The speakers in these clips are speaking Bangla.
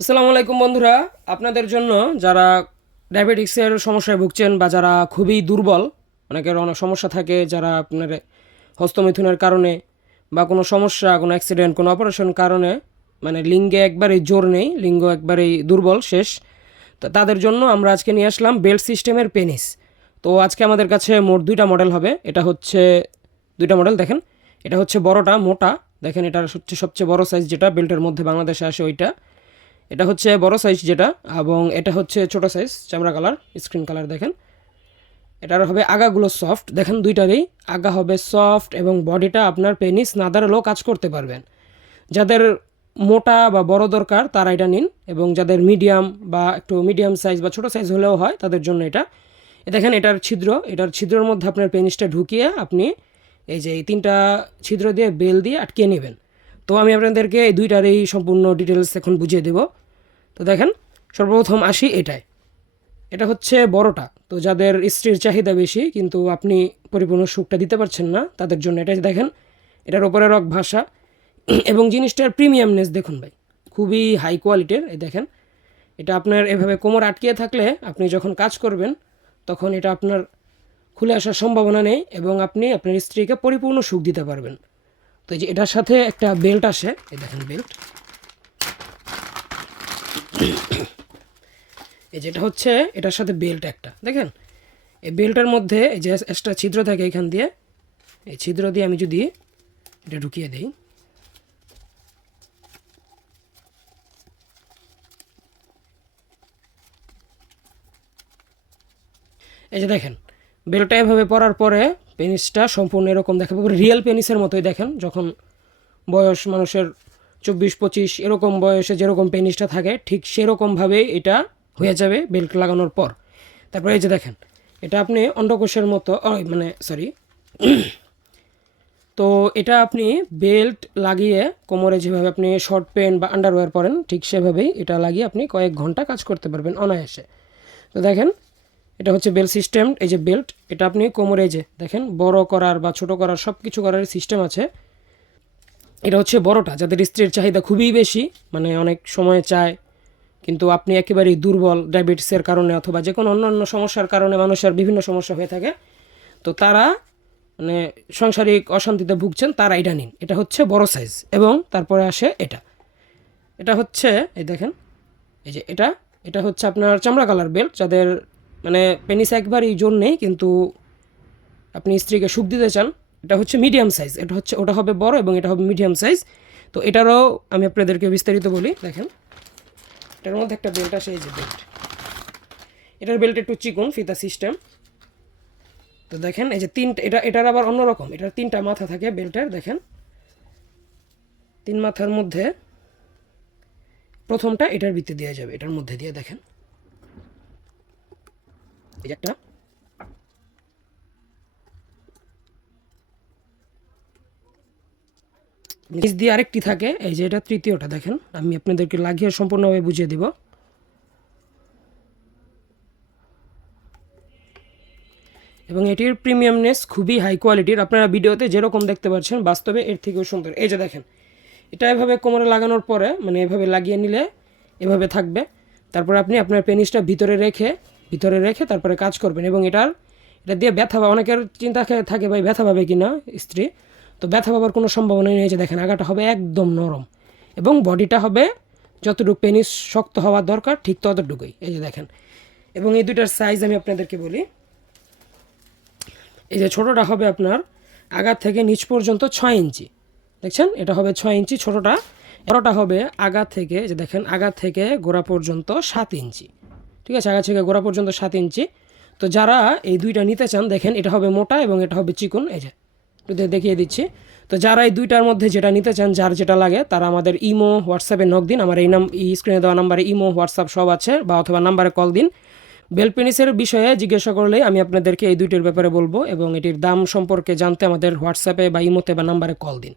আসসালামু আলাইকুম বন্ধুরা, আপনাদের জন্য যারা ডায়াবেটিক্সের সমস্যায় ভুগছেন বা যারা খুবই দুর্বল, অনেকের অনেক সমস্যা থাকে, যারা আপনার হস্তমৈথুনের কারণে বা কোনো সমস্যা, কোনো অ্যাক্সিডেন্ট, কোনো অপারেশন কারণে মানে লিঙ্গে একবারেই জোর নেই, লিঙ্গ একবারেই দুর্বল শেষ, তো তাদের জন্য আমরা আজকে নিয়ে আসলাম বেল্ট সিস্টেমের পেনিস। তো আজকে আমাদের কাছে মোট দুইটা মডেল হবে। এটা হচ্ছে দুইটা মডেল, দেখেন এটা হচ্ছে বড়টা মোটা, দেখেন এটা হচ্ছে সবচেয়ে বড় সাইজ যেটা বেল্টের মধ্যে বাংলাদেশে আসে ওইটা। এটা হচ্ছে বড় সাইজ যেটা, এবং এটা হচ্ছে ছোট সাইজ চামড়া কালার, স্ক্রিন কালার। দেখেন এটার হবে আগাগুলো সফট, দেখেন দুইটারই আগা হবে সফট এবং বডিটা আপনার পেনিস না দাঁড়ালেও কাজ করতে পারবেন। যাদের মোটা বা বড় দরকার তারা এটা নিন, এবং যাদের মিডিয়াম বা একটু মিডিয়াম সাইজ বা ছোট সাইজ হলেও হয় তাদের জন্য এটা। দেখেন এটার ছিদ্রের মধ্যে আপনার পেনিসটা ঢুকিয়ে আপনি এই যে এই তিনটা ছিদ্র দিয়ে বেল দিয়ে আটকে নেবেন। তো আমি আপনাদেরকে এই দুইটার এই সম্পূর্ণ ডিটেলস এখন বুঝিয়ে দেব। তো দেখেন সর্বপ্রথম আসি এটায়। এটা হচ্ছে বড়টা, তো যাদের স্ত্রীর চাহিদা বেশি কিন্তু আপনি পরিপূর্ণ সুখটা দিতে পারছেন না তাদের জন্য এটা। দেখেন এটার ওপরে রক ভাষা এবং জিনিসটার প্রিমিয়ামনেস দেখুন ভাই, খুবই হাই কোয়ালিটির। এই দেখেন এটা আপনার এভাবে কোমর আটকিয়ে থাকলে আপনি যখন কাজ করবেন তখন এটা আপনার খুলে আসার সম্ভাবনা নেই এবং আপনি আপনার স্ত্রীকে পরিপূর্ণ সুখ দিতে পারবেন। তো এই যে এটার সাথে একটা বেল্ট আসে, এই দেখেন বেল্ট, এই যেটা হচ্ছে এটার সাথে বেল্ট একটা, দেখেন এই বেল্টের মধ্যে এই যে এক্সট্রা ছিদ্র থাকে এখান দিয়ে, এই ছিদ্র দিয়ে আমি যদি এটা ঢুকিয়ে দিই, এই যে দেখেন বেল্টটা এভাবে পরার পরে পেনিসটা সম্পূর্ণ এরকম দেখাবে, রিয়েল পেনিসের মতোই। দেখেন যখন বয়স মানুষের 24-25 এরকম বয়সে যেরকম পেনিসটা থাকে ঠিক সেরকমভাবেই এটা হয়ে যাবে বেল্ট লাগানোর পর। তারপরে এই যে দেখেন এটা আপনি অন্ডকোষের মতো, মানে সরি, তো এটা আপনি বেল্ট লাগিয়ে কোমরে যেভাবে আপনি শর্ট প্যান্ট বা আন্ডারওয়্যার পরেন ঠিক সেভাবেই এটা লাগিয়ে আপনি কয়েক ঘন্টা কাজ করতে পারবেন অনায়াসে। তো দেখেন এটা হচ্ছে বেল্ট সিস্টেম, এই যে বেল্ট, এটা আপনি কোমরে যে দেখেন বড় করার বা ছোট করার সব কিছু করার সিস্টেম আছে। এটা হচ্ছে বড়টা, যাদের স্ত্রীর চাহিদা খুবই বেশি, মানে অনেক সময় চায় কিন্তু আপনি একেবারেই দুর্বল ডায়াবেটিসের কারণে অথবা যে কোনো অন্যান্য সমস্যার কারণে মানুষের বিভিন্ন সমস্যা হয়ে থাকে, তো তারা মানে সাংসারিক অশান্তিতে ভুগছেন, তারা এটা নিন। এটা হচ্ছে বড় সাইজ এবং তারপরে আসে এটা, এটা হচ্ছে এই দেখেন এই যে এটা, এটা হচ্ছে আপনার চামড়া কালার বেল্ট, যাদের মানে পেনিস একবারই জোর নেই কিন্তু আপনি স্ত্রীকে সুখ দিতে চান। এটা হচ্ছে মিডিয়াম সাইজ, এটা হচ্ছে ওটা হবে বড় এবং এটা হবে মিডিয়াম সাইজ। তো এটারও আমি আপনাদেরকে বিস্তারিত বলি। দেখেন এটার মধ্যে একটা বেল্ট আসে, এই যে বেল্ট, এটার বেল্ট একটু চিকন ফিতা সিস্টেম। তো দেখেন এই যে তিনটা, এটার আবার অন্যরকম, এটার তিনটা মাথা থাকে বেল্টের। দেখেন তিন মাথার মধ্যে প্রথমটা এটার ভিতরে দেওয়া যাবে, এটার মধ্যে দিয়ে দেখেন এই যে একটা, নিচ দিয়ে আরেকটি থাকে, এই যে এটা তৃতীয়টা। দেখেন আমি আপনাদেরকে লাগিয়ে সম্পূর্ণভাবে বুঝিয়ে দিব। এবং এটির প্রিমিয়ামনেস খুবই হাই কোয়ালিটির, আপনারা ভিডিওতে যেরকম দেখতে পাচ্ছেন বাস্তবে এর থেকেও সুন্দর। এই যে দেখেন এটা এভাবে কোমরে লাগানোর পরে মানে এভাবে লাগিয়ে নিলে এভাবে থাকবে, তারপরে আপনি আপনার পেনিসটা ভিতরে রেখে তারপরে কাজ করবেন। এবং এটা দিয়ে ব্যথা বা অনেকের চিন্তা থাকে ভাই ব্যথা পাবে কি না স্ত্রী, তো ব্যথা পাবার কোনো সম্ভাবনা নেই। যে দেখেন আগাটা হবে একদম নরম এবং বডিটা হবে যতটুকু পেনিস শক্ত হওয়ার দরকার ঠিক ততটুকুই। এই যে দেখেন, এবং এই দুইটার সাইজ আমি আপনাদেরকে বলি। এই যে ছোটোটা হবে আপনার আগা থেকে নিচ পর্যন্ত 6 ইঞ্চি, দেখছেন এটা হবে 6 ইঞ্চি ছোটোটা। বড়োটা হবে আগা থেকে, যে দেখেন আগা থেকে গোড়া পর্যন্ত 7 ইঞ্চি, ঠিক আছে, আগা থেকে গোড়া পর্যন্ত 7 ইঞ্চি। তো যারা এই দুইটা নিতে চান দেখেন এটা হবে মোটা এবং এটা হবে চিকন, এই যে দেখিয়ে দিচ্ছি। তো যারা এই দুইটার মধ্যে যেটা নিতে চান, যার যেটা লাগে তারা আমাদের ইমো হোয়াটসঅ্যাপে নক দিন, আমার এই স্ক্রিনে দেওয়া নাম্বারে ইমো হোয়াটসঅ্যাপ সব আছে, বা অথবা নাম্বারে কল দিন। বেল্ট পেনিসের বিষয়ে জিজ্ঞাসা করলেই আমি আপনাদেরকে এই দুইটির ব্যাপারে বলবো, এবং এটির দাম সম্পর্কে জানতে আমাদের হোয়াটসঅ্যাপে বা ইমোতে বা নাম্বারে কল দিন।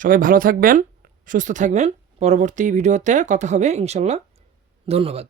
সবাই ভালো থাকবেন, সুস্থ থাকবেন, পরবর্তী ভিডিওতে কথা হবে ইনশাল্লাহ। ধন্যবাদ।